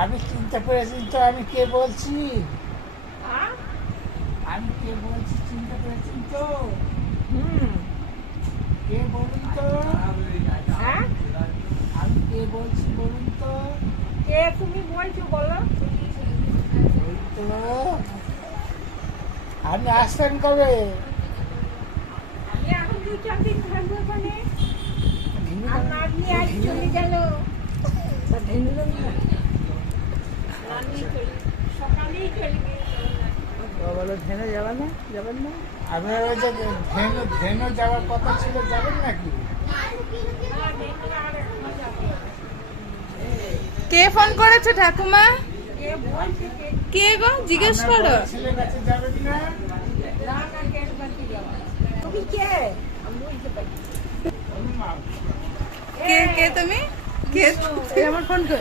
আমি চিনতে পেরেছি তো, আমি কে বলছি? হ্যাঁ? আমি কে বলছি চিনতে পেরেছেন তো? হুম। কে বলুন তো? হ্যাঁ? আমি কে বলছি বলুন তো? কে তুমি বলছো বলো? ওই তো। আপনি আসবেন কবে? আমি এখন 2-4 দিন থাকবো ওখানে। আর নাতনি আজ চলে গেল। তা ভেঙে দেবো না? নাতনি সকালেই চলে গেল। বলো ভেঙে যাবে না, যাবেন না? আপনার ওই যে ভেনু যাওয়ার কথা ছিল, যাবেন নাকি? না, ভেঙে আর এখনো যাবে না। কে ফোন করেছে ঠাকুমা? কে বলছে কে? কে গো জিজ্ঞেস আপনার করো। বড় ছেলের কাছে যাবেন না? না, না, কে বাড়ি যাবে? তুমি কে? আমি বুঝতে পারছি। বলুন না। কে কে তুমি? কে? এই আমার ফোন কর।